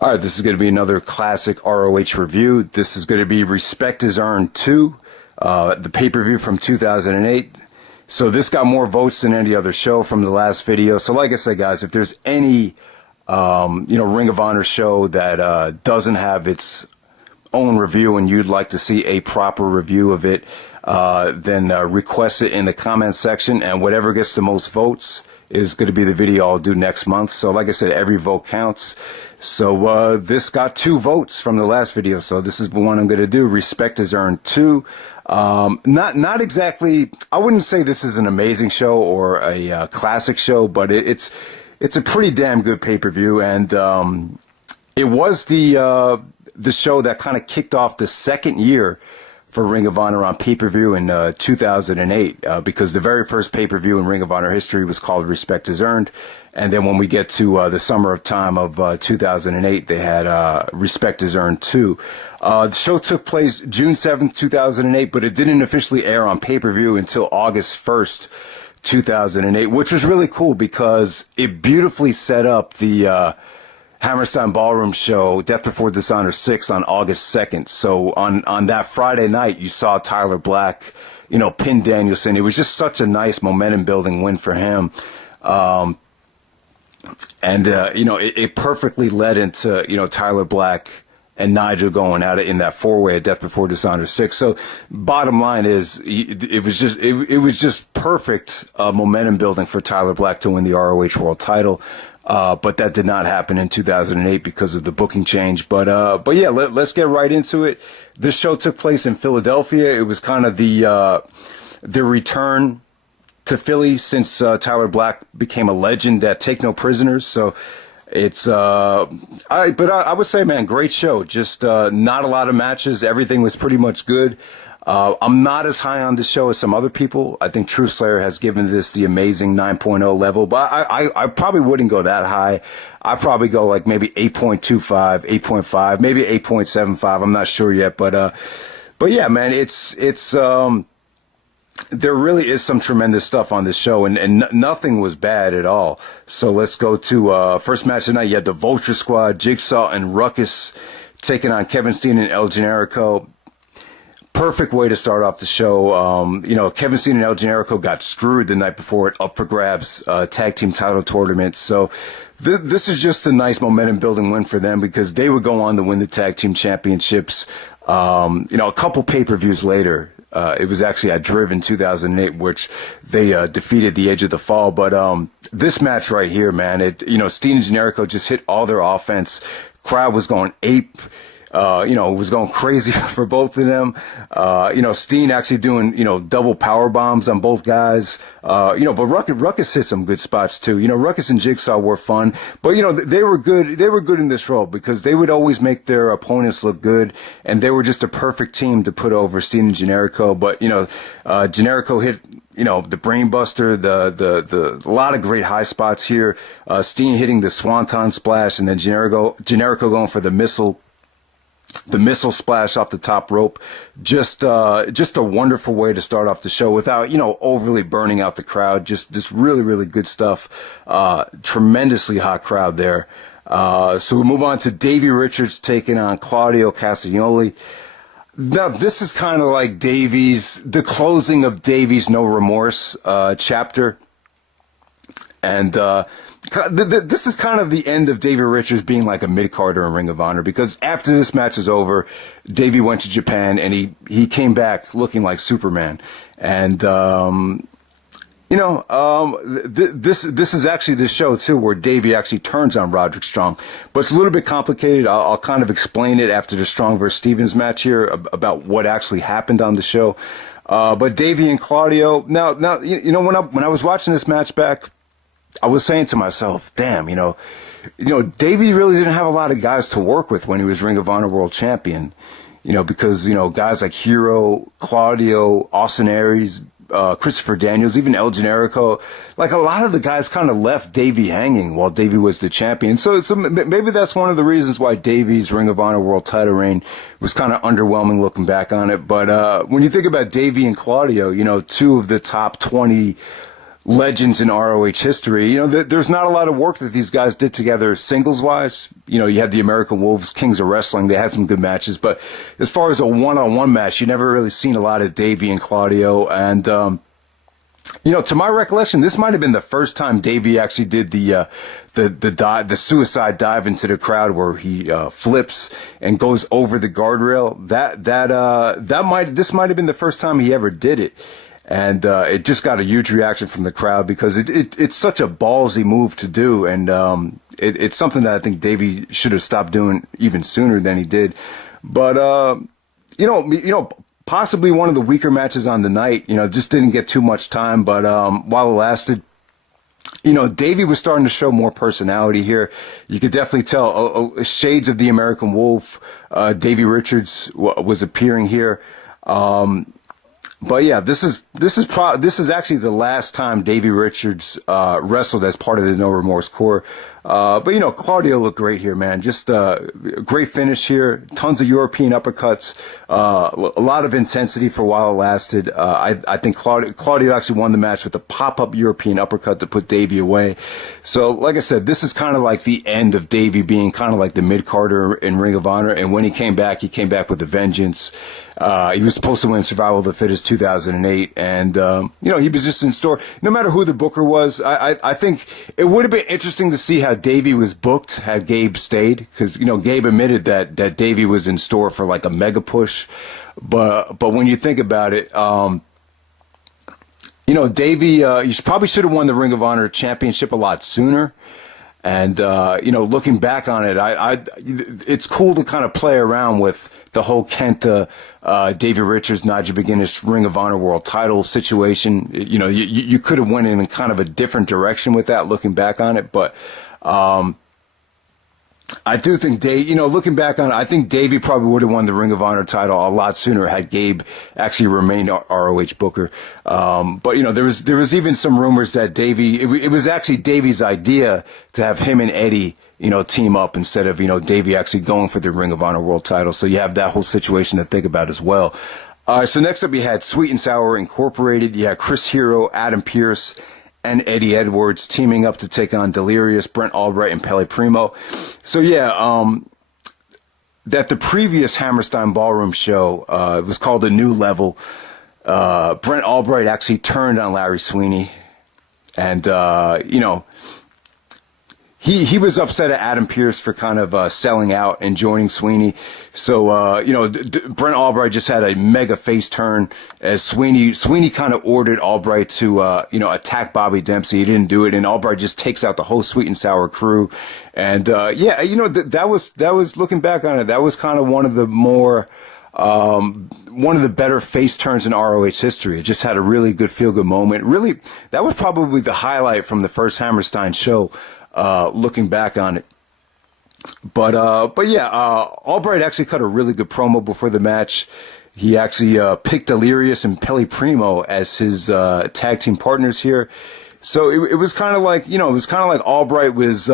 All right, this is going to be another classic ROH review. This is going to be Respect is Earned 2, the pay-per-view from 2008. So this got more votes than any other show from the last video. So like I said, guys, if there's any, Ring of Honor show that doesn't have its own review and you'd like to see a proper review of it, then request it in the comment section, and whatever gets the most votes is going to be the video I'll do next month. So like I said, every vote counts. So this got 2 votes from the last video, so this is the one I'm going to do. Respect is Earned 2. Not exactly, I wouldn't say this is an amazing show or a classic show, but it's a pretty damn good pay-per-view, and it was the show that kind of kicked off the second year for Ring of Honor on pay-per-view in 2008, because the very first pay-per-view in Ring of Honor history was called Respect is Earned, and then when we get to the summer of time of 2008, they had Respect is Earned 2. The show took place June 7th, 2008, but it didn't officially air on pay-per-view until August 1st, 2008, which was really cool because it beautifully set up the Hammerstein Ballroom show, Death Before Dishonor 6, on August 2nd. So on that Friday night, you saw Tyler Black, pin Danielson. It was just such a nice momentum-building win for him. It perfectly led into, Tyler Black and Nigel going at it in that 4-way at Death Before Dishonor 6. So bottom line is, it was just perfect momentum building for Tyler Black to win the ROH World title. But that did not happen in 2008 because of the booking change. But yeah, let's get right into it. This show took place in Philadelphia. It was kind of the return to Philly since Tyler Black became a legend at Take No Prisoners. So it's I would say, man, great show. Just not a lot of matches. Everything was pretty much good. I'm not as high on this show as some other people. I think True Slayer has given this the amazing 9.0 level, but I probably wouldn't go that high. I'd probably go like maybe 8.25, 8.5, maybe 8.75. I'm not sure yet, but yeah, man, it's there really is some tremendous stuff on this show, and nothing was bad at all. So let's go to first match tonight. You had the Vulture Squad, Jigsaw and Ruckus taking on Kevin Steen and El Generico. Perfect way to start off the show. Kevin Steen and El Generico got screwed the night before at Up for Grabs tag team title tournament. So this is just a nice momentum building win for them because they would go on to win the tag team championships. A couple pay-per-views later, it was actually at Driven 2008, which they defeated the Age of the Fall. But this match right here, man, Steen and Generico just hit all their offense. Crowd was going ape. It was going crazy for both of them. Steen actually doing, double power bombs on both guys. But Ruckus hit some good spots too. Ruckus and Jigsaw were fun, but they were good. They were good in this role because they would always make their opponents look good, and they were just a perfect team to put over Steen and Generico. But Generico hit, the brainbuster, the a lot of great high spots here. Steen hitting the swanton splash, and then Generico going for the missile splash off the top rope. Just a wonderful way to start off the show without, overly burning out the crowd. Just really, really good stuff. Tremendously hot crowd there. So we move on to Davey Richards taking on Claudio Castagnoli. Now, this is kind of like the closing of Davey's No Remorse, chapter. And, this is kind of the end of Davey Richards being like a mid-carder in Ring of Honor, because after this match is over, Davey went to Japan and he came back looking like Superman. And, this is actually the show too where Davey actually turns on Roderick Strong, but it's a little bit complicated. I'll kind of explain it after the Strong vs. Stevens match here about what actually happened on the show. But Davey and Claudio, now, when I was watching this match back, I was saying to myself, damn, Davey really didn't have a lot of guys to work with when he was Ring of Honor World Champion, because, guys like Hero, Claudio, Austin Aries, Christopher Daniels, even El Generico, like a lot of the guys kind of left Davey hanging while Davey was the champion. So maybe that's one of the reasons why Davey's Ring of Honor World title reign was kind of underwhelming looking back on it. But when you think about Davey and Claudio, 2 of the top 20 legends in ROH history. You know, there's not a lot of work that these guys did together singles-wise. You know, you had the American Wolves, Kings of Wrestling. They had some good matches. But as far as a one-on-one match, you never really seen a lot of Davey and Claudio. And, you know, to my recollection, this might have been the first time Davey actually did the suicide dive into the crowd where he flips and goes over the guardrail. This might have been the first time he ever did it. And it just got a huge reaction from the crowd because it's such a ballsy move to do, and it's something that I think Davey should have stopped doing even sooner than he did. But you know, possibly one of the weaker matches on the night. You know, just didn't get too much time, but while it lasted, you know, Davey was starting to show more personality here. You could definitely tell shades of the American Wolf. Davey Richards was appearing here. But yeah, this is actually the last time Davey Richards wrestled as part of the No Remorse Corps. But you know, Claudio looked great here, man. Just great finish here. Tons of European uppercuts. A lot of intensity for a while it lasted. I think Claudio actually won the match with a pop-up European uppercut to put Davey away. So, like I said, this is kind of like the end of Davey being kind of like the mid-carder in Ring of Honor. And when he came back with a vengeance. He was supposed to win Survival of the Fittest 2008, and you know, he was just in store. No matter who the booker was, I think it would have been interesting to see how Davey was booked had Gabe stayed, because you know, Gabe admitted that Davey was in store for like a mega push, but when you think about it, you know, Davey, you probably should have won the Ring of Honor championship a lot sooner. And, you know, looking back on it, it's cool to kind of play around with the whole Kenta, Davey Richards, Nigel McGuinness Ring of Honor World title situation. You know, you could have went in kind of a different direction with that looking back on it. But, I do think you know, looking back on it, I think Davey probably would have won the Ring of Honor title a lot sooner had Gabe actually remained ROH booker. But you know, there was even some rumors that Davey, it was actually Davey's idea to have him and Eddie, you know, team up instead of, you know, Davey actually going for the Ring of Honor world title. So you have that whole situation to think about as well. So next up, you had Sweet and Sour Incorporated. You had Chris Hero, Adam Pearce, and Eddie Edwards teaming up to take on Delirious, Brent Albright, and Pelle Primeau. So yeah, that the previous Hammerstein Ballroom show, it was called A New Level. Brent Albright actually turned on Larry Sweeney, and you know, he was upset at Adam Pearce for kind of selling out and joining Sweeney. So you know, Brent Albright just had a mega face turn as Sweeney kind of ordered Albright to you know, attack Bobby Dempsey. He didn't do it, and Albright just takes out the whole Sweet and Sour crew. And yeah, you know, that was looking back on it, that was kind of one of the more one of the better face turns in ROH history. It just had a really good feel-good moment. Really, that was probably the highlight from the first Hammerstein show. Looking back on it. But yeah, Albright actually cut a really good promo before the match. He actually picked Delirious and Pelle Primeau as his tag team partners here. So it was kind of like, you know, it was kind of like Albright was,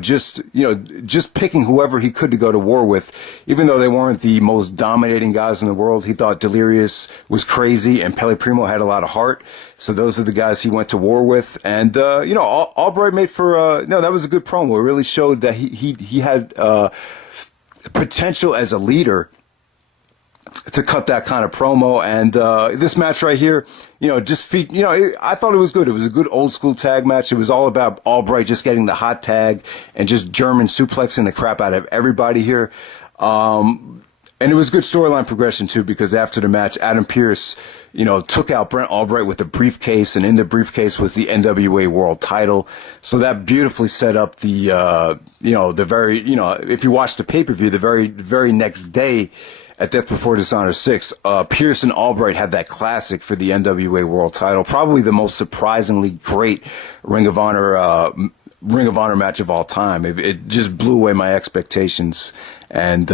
just picking whoever he could to go to war with, even though they weren't the most dominating guys in the world. He thought Delirious was crazy and Pelle Primeau had a lot of heart. So those are the guys he went to war with. And, Albright made for, that was a good promo. It really showed that he had, potential as a leader to cut that kind of promo. And this match right here, I thought it was good. It was a good old school tag match. It was all about Albright just getting the hot tag and just German suplexing the crap out of everybody here. And it was good storyline progression too, because after the match, Adam Pearce, took out Brent Albright with a briefcase, and in the briefcase was the NWA World Title. So that beautifully set up the, if you watch the pay-per-view, the very next day at Death Before Dishonor 6, Pearce and Albright had that classic for the NWA World Title, probably the most surprisingly great Ring of Honor match of all time. It just blew away my expectations, and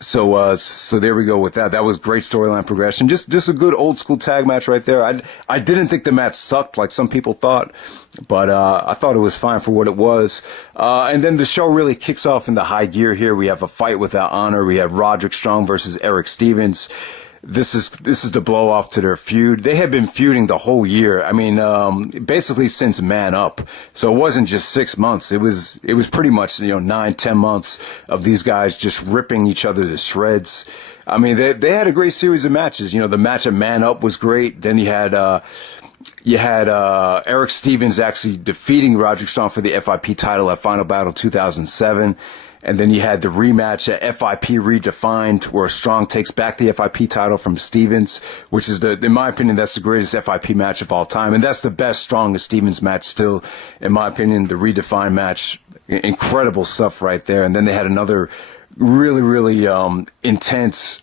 So there we go with that. That was great storyline progression. Just a good old school tag match right there. I didn't think the match sucked like some people thought, but I thought it was fine for what it was. And then the show really kicks off in the high gear here. We have a fight without honor. We have Roderick Strong versus Erick Stevens. this is the blow off to their feud. They had been feuding the whole year. I mean, basically since Man Up. So it wasn't just 6 months. It was pretty much, 9-10 months of these guys just ripping each other to shreds. I mean, they had a great series of matches. The match at Man Up was great. Then you had Erick Stevens actually defeating Roderick Strong for the FIP title at Final Battle 2007. And then you had the rematch at FIP Redefined, where Strong takes back the FIP title from Stevens, which is in my opinion, that's the greatest FIP match of all time. And that's the best Strong and Stevens match still, in my opinion, the Redefined match. Incredible stuff right there. And then they had another really, really, intense,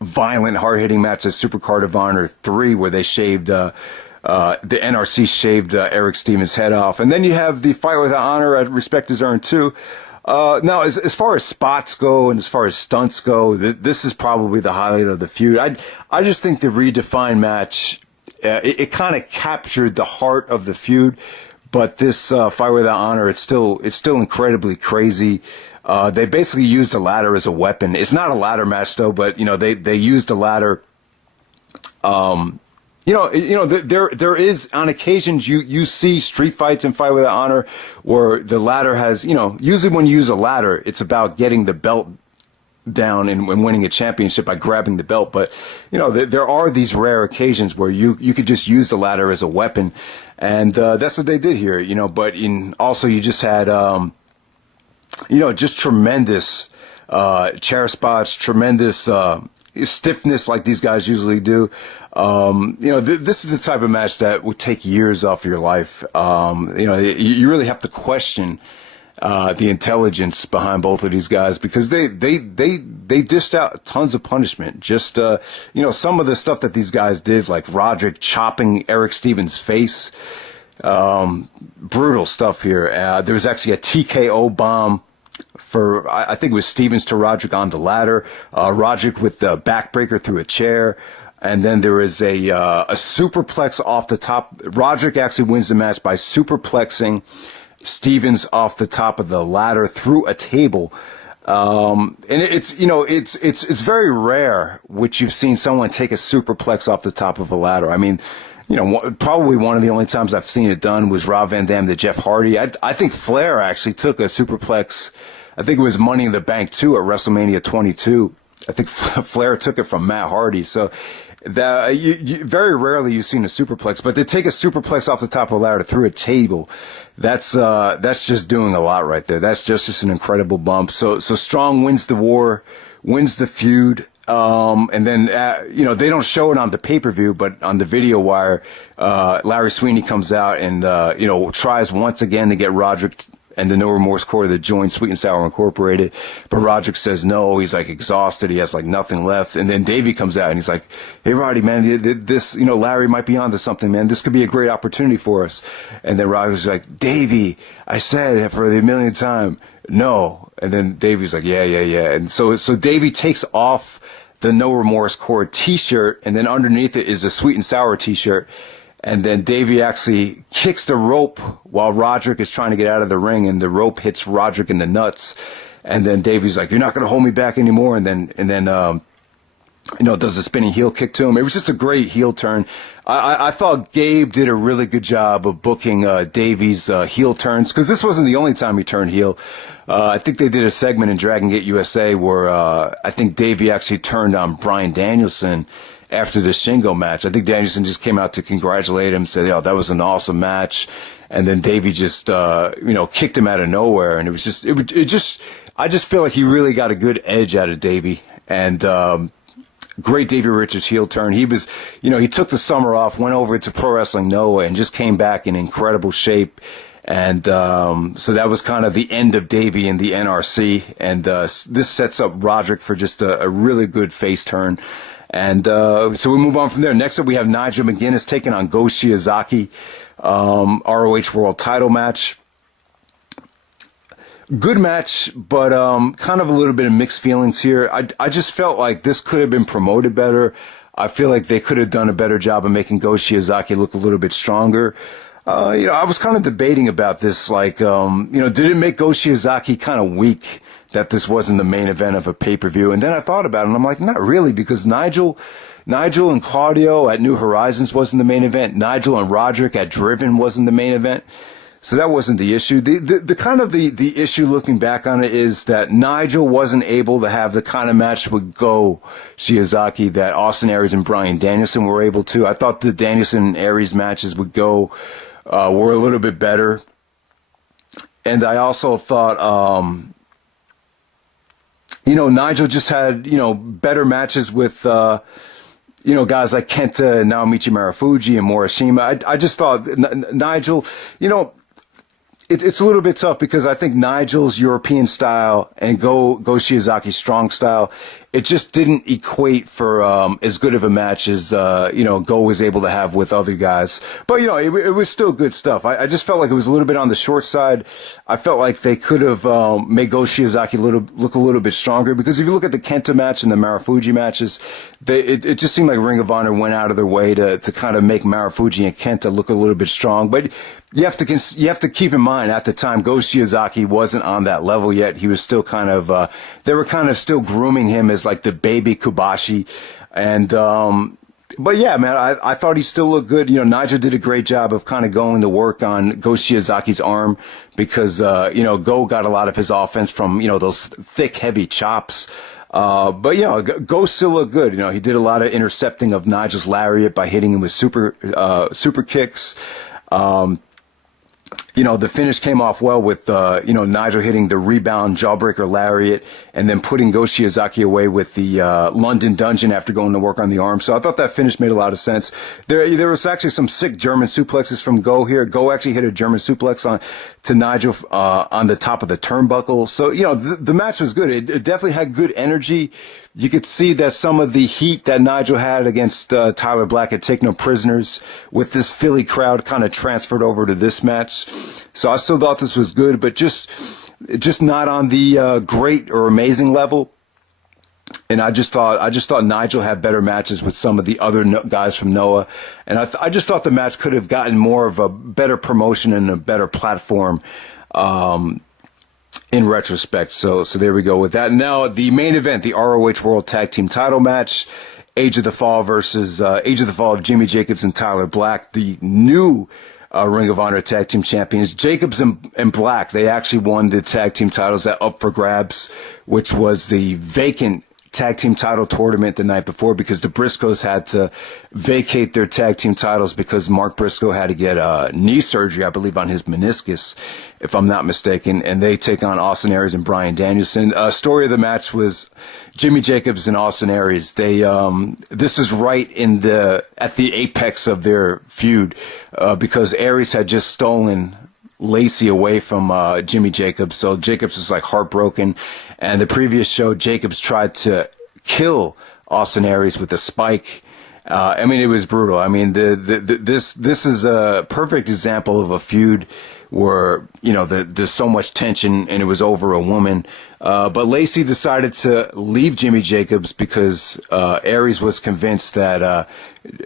violent, hard-hitting match at Supercard of Honor 3, where they shaved, the NRC shaved, Erick Stevens' head off. And then you have the Fight Without Honor at Respect Is Earned 2. Now, as far as spots go and as far as stunts go, this is probably the highlight of the feud. I just think the Redefined match, it kind of captured the heart of the feud, but this Fight Without Honor, it's still incredibly crazy. They basically used a ladder as a weapon. It's not a ladder match though, but they used a ladder. There is on occasions you see street fights in Fight Without Honor where the ladder has, usually when you use a ladder, it's about getting the belt down and winning a championship by grabbing the belt. But, there are these rare occasions where you could just use the ladder as a weapon. And, that's what they did here, but also you just had, just tremendous, chair spots, tremendous, stiffness like these guys usually do. This is the type of match that would take years off your life. You really have to question the intelligence behind both of these guys, because they dished out tons of punishment. Just some of the stuff that these guys did, like Roderick chopping Erick Stevens' face. Brutal stuff here. There was actually a TKO bomb for, I think it was Stevens to Roderick on the ladder. Roderick with the backbreaker through a chair. And then there is a superplex off the top. Roderick actually wins the match by superplexing Stevens off the top of the ladder through a table. And it's very rare which you've seen someone take a superplex off the top of a ladder. I mean, probably one of the only times I've seen it done was Rob Van Dam to Jeff Hardy. I think Flair actually took a superplex. I think it was Money in the Bank 2 at WrestleMania 22. I think Flair took it from Matt Hardy. So you very rarely you've seen a superplex, but to take a superplex off the top of a ladder through a table, that's just doing a lot right there. That's just an incredible bump. So Strong wins the war, wins the feud. And then, they don't show it on the pay-per-view, but on the video wire, Larry Sweeney comes out and, tries once again to get Roderick and the No Remorse Corps to join Sweet and Sour Incorporated. But Roderick says no. He's like exhausted. He has like nothing left. And then Davey comes out and he's like, hey, Roddy, man, this, Larry might be onto something, man. This could be a great opportunity for us. And then Roderick's like, Davey, I said for the millionth time, no. And then Davey's like, yeah. And so Davey takes off the No Remorse Corps t-shirt, and then underneath it is a Sweet and Sour t-shirt. And then Davey actually kicks the rope while Roderick is trying to get out of the ring, and the rope hits Roderick in the nuts. And then Davey's like, you're not going to hold me back anymore. And then does a spinning heel kick to him. It was just a great heel turn. I thought Gabe did a really good job of booking Davey's heel turns, because this wasn't the only time he turned heel. I think they did a segment in Dragon Gate USA where I think Davey actually turned on Bryan Danielson after the Shingo match. I think Danielson just came out to congratulate him, said, that was an awesome match. And then Davey just, kicked him out of nowhere. And I just feel like he really got a good edge out of Davey. And, great Davey Richards heel turn. He was, he took the summer off, went over to Pro Wrestling Noah and just came back in incredible shape. And, so that was kind of the end of Davey in the NRC. And, this sets up Roderick for just a really good face turn. And, so we move on from there. Next up, we have Nigel McGuinness taking on Go Shiozaki, ROH World Title match. Good match, but kind of a little bit of mixed feelings here. I just felt like this could have been promoted better. I feel like they could have done a better job of making Go Shiozaki look a little bit stronger. I was kind of debating about this, like, did it make Go Shiozaki kind of weak that this wasn't the main event of a pay-per-view. And then I thought about it, and I'm like, not really, because Nigel and Claudio at New Horizons wasn't the main event. Nigel and Roderick at Driven wasn't the main event. So that wasn't the issue. The kind of the issue looking back on it is that Nigel wasn't able to have the kind of match with Go Shiozaki that Austin Aries and Bryan Danielson were able to. I thought the Danielson and Aries matches with Go were a little bit better. And I also thought, Nigel just had, better matches with, guys like Kenta, Naomichi Marufuji, and Morishima. I just thought Nigel, it's a little bit tough because I think Nigel's European style and Go Shiozaki's strong style, it just didn't equate for as good of a match as Go was able to have with other guys. But it was still good stuff. I just felt like it was a little bit on the short side. I felt like they could have made Go Shiozaki look a little bit stronger, because if you look at the Kenta match and the Marufuji matches, it just seemed like Ring of Honor went out of their way to kind of make Marufuji and Kenta look a little bit strong. But you have to keep in mind, at the time, Go Shiozaki wasn't on that level yet. He was still kind of they were kind of still grooming him as like the baby Kubashi. And but yeah, man, I thought he still looked good. Nigel did a great job of kind of going to work on Go Shiozaki's arm, because Go got a lot of his offense from those thick, heavy chops. But Go still looked good. He did a lot of intercepting of Nigel's lariat by hitting him with super kicks. The finish came off well with, Nigel hitting the rebound jawbreaker lariat and then putting Go Shiozaki away with the London Dungeon after going to work on the arm. So I thought that finish made a lot of sense. There was actually some sick German suplexes from Go here. Go actually hit a German suplex to Nigel on the top of the turnbuckle. So, the match was good. It definitely had good energy. You could see that some of the heat that Nigel had against Tyler Black had taken no prisoners with this Philly crowd kind of transferred over to this match. So I still thought this was good, but just not on the great or amazing level. And I just thought Nigel had better matches with some of the other guys from Noah. And I just thought the match could have gotten more of a better promotion and a better platform. In retrospect. So there we go with that. Now the main event, the ROH World Tag Team Title match, Age of the Fall versus Age of the Fall of Jimmy Jacobs and Tyler Black, the new Ring of Honor Tag Team Champions. Jacobs and Black, they actually won the tag team titles at Up for Grabs, which was the vacant tag team title tournament the night before, because the Briscoes had to vacate their tag team titles because Mark Briscoe had to get knee surgery, I believe, on his meniscus, if I'm not mistaken, and they take on Austin Aries and Bryan Danielson. Story of the match was Jimmy Jacobs and Austin Aries. They this is right at the apex of their feud, because Aries had just stolen Lacey away from Jimmy Jacobs, so Jacobs was like heartbroken. And the previous show, Jacobs tried to kill Austin Aries with a spike. It was brutal. This is a perfect example of a feud where there's so much tension, and it was over a woman. But Lacey decided to leave Jimmy Jacobs because Aries was convinced that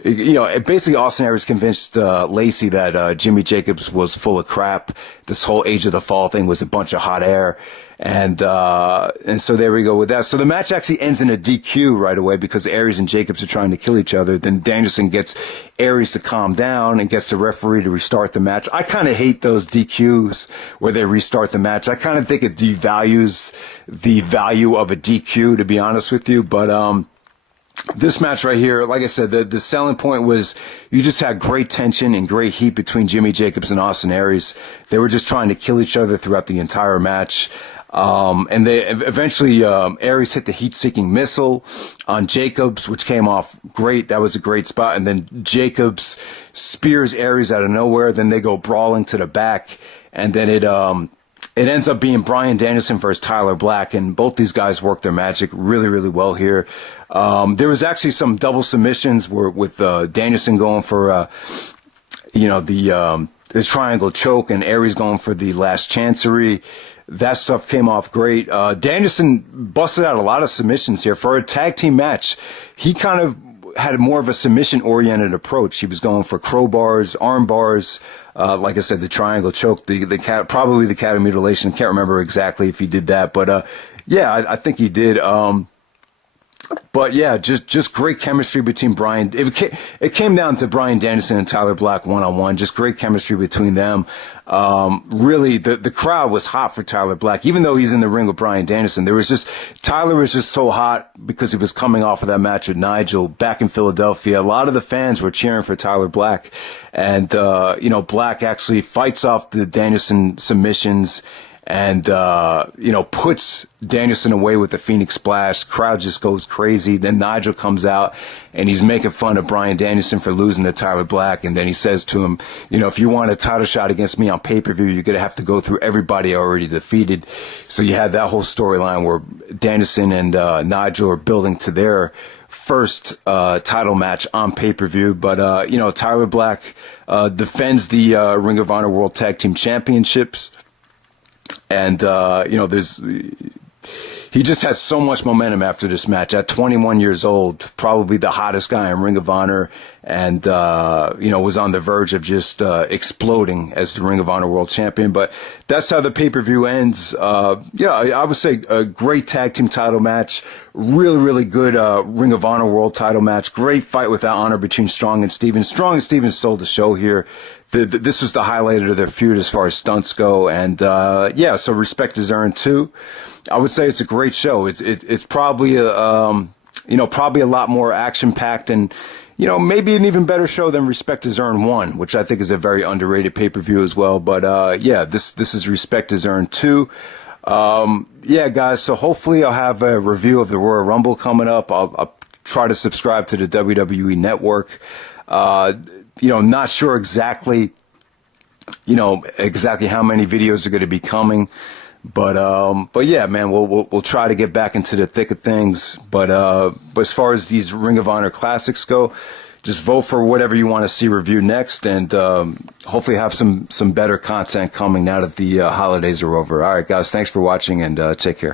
basically Austin Aries convinced Lacey that Jimmy Jacobs was full of crap. This whole Age of the Fall thing was a bunch of hot air. And so there we go with that. So the match actually ends in a DQ right away because Aries and Jacobs are trying to kill each other. Then Danielson gets Aries to calm down and gets the referee to restart the match. I kind of hate those DQs where they restart the match. I kind of think it devalues the value of a DQ, to be honest with you. But this match right here, like I said, the selling point was you just had great tension and great heat between Jimmy Jacobs and Austin Aries. They were just trying to kill each other throughout the entire match. And they eventually, Aries hit the heat-seeking missile on Jacobs, which came off great. That was a great spot. And then Jacobs spears Aries out of nowhere. Then they go brawling to the back. And then it ends up being Bryan Danielson versus Tyler Black. And both these guys work their magic really, really well here. There was actually some double submissions with Danielson going for, the triangle choke and Aries going for the last chancery. That stuff came off great. Danielson busted out a lot of submissions here. For a tag team match, he kind of had more of a submission-oriented approach. He was going for crowbars, arm bars, like I said, the triangle choke, probably the cat of mutilation. Can't remember exactly if he did that, but Yeah, I think he did. But yeah, just great chemistry between Bryan. It came down to Bryan Danielson and Tyler Black one-on-one. Just great chemistry between them. Really, the crowd was hot for Tyler Black, even though he's in the ring with Bryan Danielson. Tyler was just so hot because he was coming off of that match with Nigel back in Philadelphia. A lot of the fans were cheering for Tyler Black, and Black actually fights off the Danielson submissions and puts Danielson away with the Phoenix Splash. Crowd just goes crazy. Then Nigel comes out and he's making fun of Bryan Danielson for losing to Tyler Black. And then he says to him, if you want a title shot against me on pay-per-view, you're going to have to go through everybody already defeated. So you had that whole storyline where Danielson and Nigel are building to their first title match on pay-per-view. But, Tyler Black defends the Ring of Honor World Tag Team Championships. And, he just had so much momentum after this match. At 21 years old, probably the hottest guy in Ring of Honor, and, was on the verge of just exploding as the Ring of Honor World Champion. But that's how the pay-per-view ends. I would say a great tag team title match. Really, really good Ring of Honor World title match. Great fight without honor between Strong and Stevens. Strong and Stevens stole the show here. This was the highlight of their feud as far as stunts go. And, so respect is earned too. I would say it's a great show. It's probably probably a lot more action packed and, maybe an even better show than Respect is Earned 1, which I think is a very underrated pay-per-view as well. But, this is Respect is Earned 2. Guys, so hopefully I'll have a review of the Royal Rumble coming up. I'll try to subscribe to the WWE Network. Not sure exactly how many videos are going to be coming. But yeah, man, we'll try to get back into the thick of things. But as far as these Ring of Honor classics go, just vote for whatever you want to see reviewed next, and hopefully have some better content coming now that the holidays are over. All right, guys, thanks for watching, and take care.